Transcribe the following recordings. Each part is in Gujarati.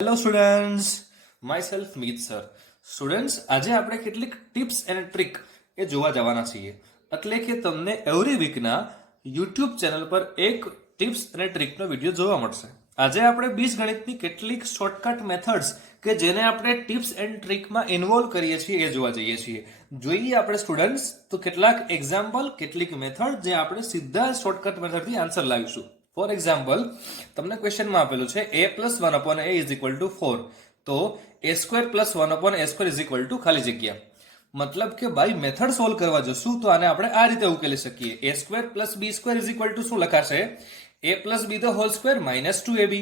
Hello students, my self Meet sir. Students, આજે આપણે કેટલીક ટિપ્સ એન્ડ ટ્રીક એ જોવા જવાના છીએ. એટલે કે તમને એવરી વીકના યુટ્યુબ ચેનલ પર એક ટિપ્સ અને ટ્રીકનો વિડીયો જોવા મળશે. આજે આપણે બીજગણિતની કેટલીક શોર્ટકટ મેથડ્સ કે જેને આપણે ટિપ્સ એન્ડ ટ્રીકમાં ઇન્વોલ્વ કરીએ છીએ એ જોવા જઈએ છીએ. જોઈએ આપણે સ્ટુડન્ટ્સ તો કેટલાક એક્ઝામ્પલ, કેટલીક મેથડ જે આપણે સીધા શોર્ટકટ મેથડથી આન્સર લાવીશું. ફોર એક્ઝામ્પલ, તમને ક્વેશ્ચનમાં આપેલું છે a plus 1 upon a is equal to 4. તો a square plus 1 upon a square is equal two ખાલી જગ્યા. મતલબ કે ભાઈ મેથડ સોલ્વ કરવા જશું તો આને આપણે આ રીતે ઉકેલી શકીએ. a square plus b square is equal two શું લખાશે? a plus b the whole square minus 2ab.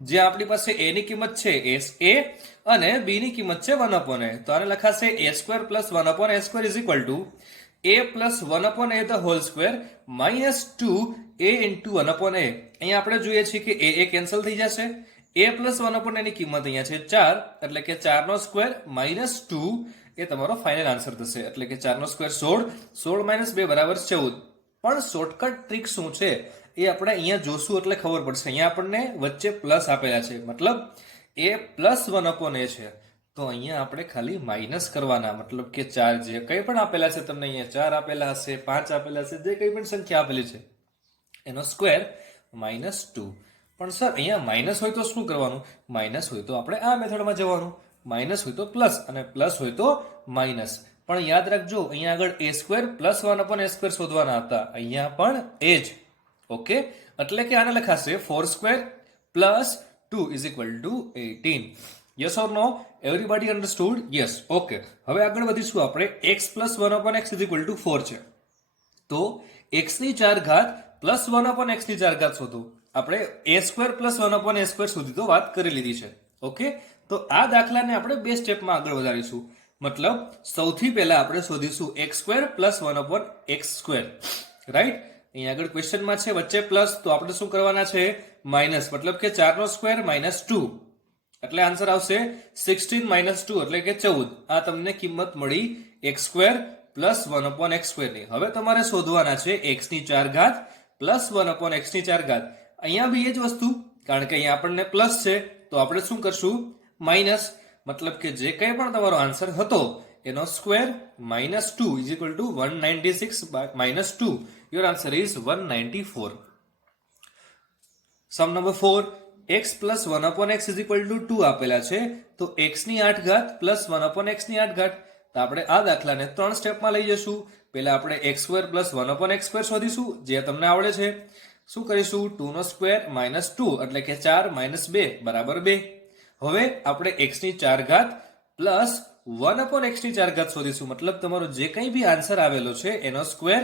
જે આપણી પાસે a ની કિંમત છે a અને b ની કિંમત છે 1 અપોન a. તો આને લખાશે a square plus 1 upon a square is equal two a plus 1 upon a the whole square minus 2a into 1 upon a. અહીંયા આપણે જોઈએ છીએ કે a કેન્સલ થઈ જશે. a પ્લસ 1 અપોન a ની કિંમત અહીંયા છે 4, એટલે કે 4 નો સ્ક્વેર માઇનસ 2 એ તમારો ફાઇનલ આન્સર થશે. એટલે કે 4 નો સ્ક્વેર 16, 16 માઇનસ 2 બરાબર 14. પણ શોર્ટકટ ટ્રીક શું છે એ આપણે અહીંયા જોશું એટલે ખબર પડશે. અહીંયા આપણને વચ્ચે પ્લસ આપેલા છે, મતલબ a પ્લસ 1 અપોન a છે. તો અહીંયા આપણે ખાલી માઇનસ કરવાના, મતલબ કે 4 જે કંઈ પણ આપેલા છે, તમને અહીંયા 4 આપેલા હશે, 5 આપેલા હશે, જે કંઈ પણ સંખ્યા આપેલી છે એનો સ્ક્વેર માઇનસ 2. પણ સર અહીંયા માઇનસ હોય તો શું કરવાનું? માઇનસ હોય તો આપણે આ મેથડમાં જવાનું. માઇનસ હોય તો પ્લસ અને પ્લસ હોય તો માઇનસ. પણ યાદ રાખજો, અહીંયા આગળ a square plus 1 upon a square શોધવાના હતા. અહીંયા પણ એ જ. ઓકે, એટલે કે આને લખાશે 4 square plus 2 is equal to 18. Yes or no? Everybody understood? Yes. Okay, હવે આગળ વધીશું આપણે. x plus 1 upon x is equal to 4 છે. તો x ની 4 ઘાત પ્લસ 1 અપોન x ની 4 ઘાત શોધો. આપણે a square plus 1 upon a square સુધી તો વાત કરી લીધી છે. ઓકે, તો આ દાખલાને આપણે બે સ્ટેપમાં આગળ વધારીશું. મતલબ સૌથી પહેલા આપણે શોધીશું x square plus 1 upon x square. Right? અહીંયા આગળ ક્વેશ્ચનમાં છે વચ્ચે પ્લસ, તો આપણે શું કરવાના છે? માઇનસ. મતલબ કે 4 નો સ્ક્વેર માઇનસ 2, એટલે આન્સર આવશે 16 માઇનસ 2 એટલે કે 14. આ તમને કિંમત મળી x square plus 1 upon x સ્ક્વેરની. હવે તમારે શોધવાના છે x ની 4 ઘાત પ્લસ 1 અપોન x ની 4 ઘાત. અહીંયા બી એ જ વસ્તુ, કારણ કે અહીંયા આપણને પ્લસ છે તો આપણે શું કરશું? માઇનસ. મતલબ કે જે કંઈ પણ તમારો આન્સર હતો એનો square minus 2 is equal to 196 minus 2. Your answer is 194. Some number 4, x plus 1 upon x is equal to 2 આપેલા છે. તો x ની 8 ઘાત પ્લસ 1 અપોન x ની 8 ઘાત. તો આપણે આ દાખલાને 3 સ્ટેપમાં લઈ જશું. પહેલા આપણે x square plus 1 upon x square શોધીશું, જે તમને આવડે છે. શું કરીશું? 2 નો સ્ક્વેર માઇનસ 2 એટલે કે 4 માઇનસ 2 બરાબર 2. હવે આપણે x ની 4 ઘાત પ્લસ 1 અપોન x ની 4 ઘાત શોધીશું. મતલબ તમારો જે કંઈ બી આન્સર આવેલો છે એનો સ્ક્વેર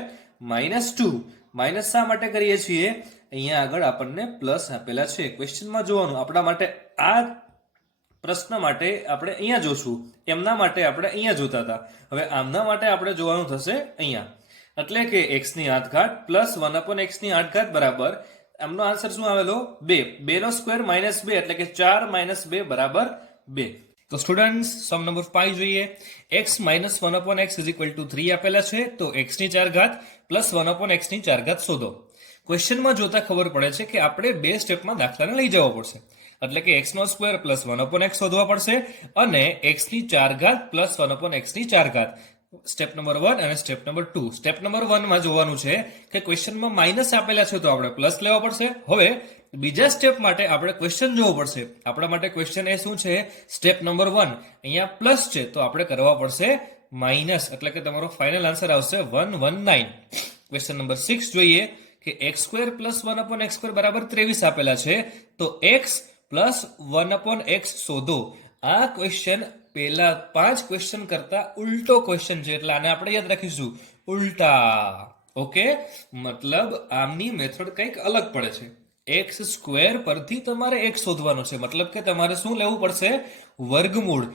માઇનસ 2. માઇનસ શા માટે કરીએ છીએ? અહીંયા આગળ આપણને પ્લસ આપેલા છે. ક્વેશ્ચનમાં જોવાનું, આપણા માટે આ પ્રશ્ન માટે આપણે અહીંયા જોશું, એમના માટે આપણે અહીંયા જોતા હતા. હવે આમના માટે આપણે જોવાનું થશે અહીંયા. એટલે કે x ની 8 ઘાત પ્લસ 1 અપોન x ની 8 ઘાત બરાબર, એમનો આન્સર શું આવેલો? 2. 2 નો સ્ક્વેર માઇનસ 2 એટલે કે 4 માઇનસ 2 બરાબર 2. તો સ્ટુડન્ટ્સ, સમ નંબર 5 જોઈએ. x minus 1 upon x is equal two 3 આપેલા છે. તો x ની 4 ઘાત પ્લસ 1 અપોન x ની 4 ઘાત શોધો. ક્વેશ્ચનમાં જોતા ખબર પડે છે કે આપણે બે સ્ટેપમાં દાખલાને લઈ જવો પડશે. એટલે કે x નો સ્ક્વેર પ્લસ 1 અપોન x શોધવા પડશે અને x ની 4 ઘાત પ્લસ 1 અપોન x ની 4 ઘાત. સ્ટેપ નંબર 1 અને સ્ટેપ નંબર 2. સ્ટેપ નંબર 1 માં જોવાનું છે કે ક્વેશ્ચનમાં માઇનસ આપેલા છે તો આપણે પ્લસ લેવા પડશે. હવે બીજા સ્ટેપ માટે આપણે ક્વેશ્ચન જોવો પડશે. આપણા માટે ક્વેશ્ચન એ શું છે? Step number 1. અહીંયા પ્લસ છે તો આપણે કરવા પડશે માઇનસ, એટલે કે તમારો ફાઇનલ આન્સર આવશે 119. ક્વેશ્ચન નંબર 6 જોઈએ કે x square plus 1 upon x square બરાબર 23 આપેલા છે. તો x પ્લસ 1 અપોન x શોધો. આ ક્વેશ્ચન પહેલા 5 ક્વેશ્ચન કરતા ઉલટો ક્વેશ્ચન છે, એટલે આને આપણે યાદ રાખીશું ઉલટા. ઓકે, મતલબ આમની મેથડ કંઈક અલગ પડે છે. x સ્ક્વેર પરથી તમારે x શોધવાનો છે, મતલબ કે તમારે શું લેવું પડશે? વર્ગમૂળ.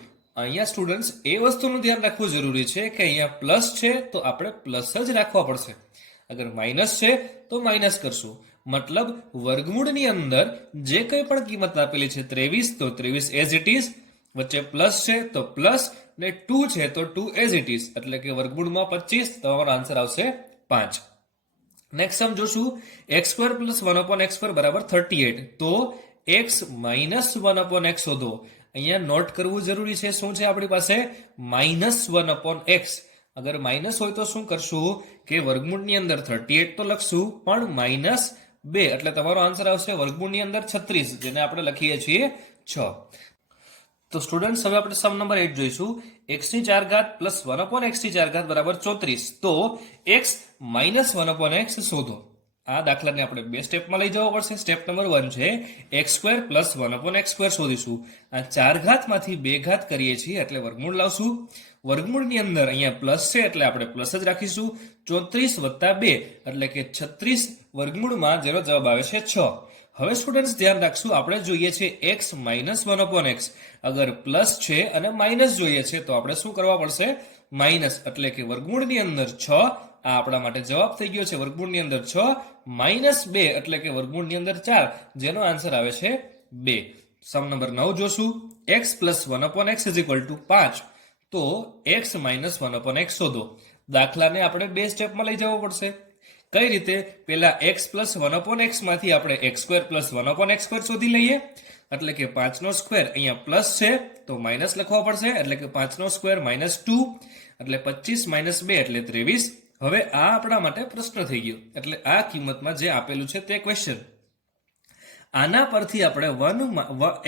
અહીંયા સ્ટુડન્ટ્સ એ વસ્તુનું ધ્યાન રાખવું જરૂરી છે કે અહીંયા પ્લસ છે તો આપણે પ્લસ જ રાખવા પડશે. અગર માઇનસ છે તો માઇનસ કરશું. મતલબ વર્ગમૂળની અંદર જે કંઈ પણ કિંમત આપેલી છે 23, તો 23 એઝ ઇટ ઇઝ. વચ્ચે પ્લસ છે તો પ્લસ, ને 2 છે તો 2 એઝ ઇટ ઇઝ. એટલે કે વર્ગમૂળમાં 25, તો તમારો આન્સર આવશે 5. નેક્સ્ટ સમ જોશું. x square plus 1 upon x square બરાબર 38. તો એક્સ માઇનસ 1/x શોધો. અહીંયા નોટ કરવું જરૂરી છે. શું છે આપણી પાસે? -1/x. અગર માઇનસ હોય તો શું કરશું કે વર્ગમૂળની અંદર 38 તો લખશું, પણ -2 એટલે તમારો આન્સર આવશે વર્ગમૂળની અંદર 36, જેને આપણે લખીએ છીએ 6. તો સ્ટુડન્ટ્સ, હવે આપણે સમ નંબર 8 જોઈશું. x⁴ પ્લસ 1/x⁴ બરાબર 34. તો x માઇનસ 1/x શોધો. આ દાખલાને આપણે બે સ્ટેપમાં લઈ જવો પડશે. સ્ટેપ નંબર 1 છે x² પ્લસ 1/x² શોધીશું. આ 4 ઘાતમાંથી 2 ઘાત કરીએ છીએ એટલે વર્ગમૂળ લાવશું. વર્ગમૂળની અંદર અહીંયા પ્લસ છે એટલે આપણે પ્લસ જ રાખીશું. 34 વત્તા 2 એટલે કે 36 વર્ગમૂળમાં, જેનો જવાબ આવે છે 6. હવે સ્ટુડન્ટ્સ ધ્યાન રાખશું, આપણે જોઈએ છે x માઇનસ 1/x. અગર પ્લસ છે અને માઇનસ જોઈએ છે તો આપણે શું કરવા પડશે? માઇનસ, એટલે કે વર્ગમૂળની અંદર 6. આ આપણા માટે જવાબ થઈ ગયો છે. વર્ગમૂળની અંદર 6 માઇનસ 2 એટલે કે વર્ગમૂળની અંદર 4, જેનો આન્સર આવે છે 2. સમ નંબર 9 જોશું. x plus 1/x is equal two 5. તો x માઇનસ 1/x શોધો. દાખલાને આપણે બે સ્ટેપમાં લઈ જવો પડશે. કઈ રીતે? પહેલા x પ્લસ 1/x માંથી આપણે x² પ્લસ 1/x² શોધી લઈએ. એટલે કે 5/2 અહીંયા પ્લસ છે તો માઇનસ લખવો પડશે, એટલે કે 5/2 -2 એટલે 25 - 2 એટલે 23. હવે આ આપણા માટે પ્રશ્ન થઈ ગયો, એટલે આ કિંમતમાં જે આપેલું છે તે ક્વેશ્ચન. આના પરથી આપણે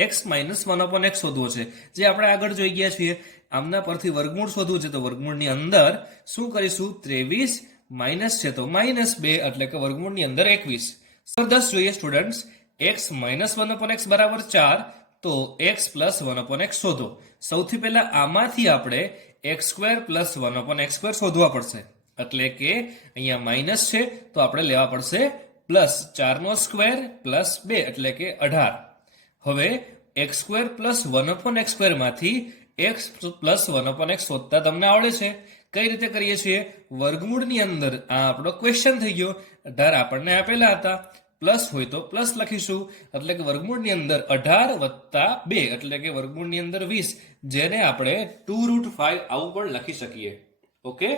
x માઇનસ 1/x શોધવો છે, જે આપણે આગળ જોઈ ગયા છીએ. આમના પરથી વર્ગમૂળ શોધવું છે, તો વર્ગમૂળની અંદર શું કરીશું? 23 માઇનસ છે તો -2 એટલે કે વર્ગમૂળની અંદર 21. સર 10 જોઈએ સ્ટુડન્ટ્સ. x માઇનસ 1/x બરાબર 4. તો x પ્લસ 1/x શોધો. સૌથી પહેલા આમાંથી આપણે x² પ્લસ 1/x² શોધવા પડશે. એટલે કે અહીંયા માઇનસ છે તો આપણે લેવા પડશે પ્લસ. 4² પ્લસ 2 એટલે કે 18. હવે x² પ્લસ 1/x² માંથી x પ્લસ 1/x શોધતા તમને આવડે છે. કઈ રીતે કરીએ છીએ? વર્ગમૂળની અંદર આ આપણો ક્વેશ્ચન થઈ ગયો. 18 આપણને આપેલા હતા. પ્લસ હોય તો પ્લસ લખીશું, એટલે કે વર્ગમૂળની અંદર 18 વત્તા 2 એટલે કે વર્ગમૂળની અંદર 20, જેને આપણે 2√5 આવું પણ લખી શકીએ. ઓકે.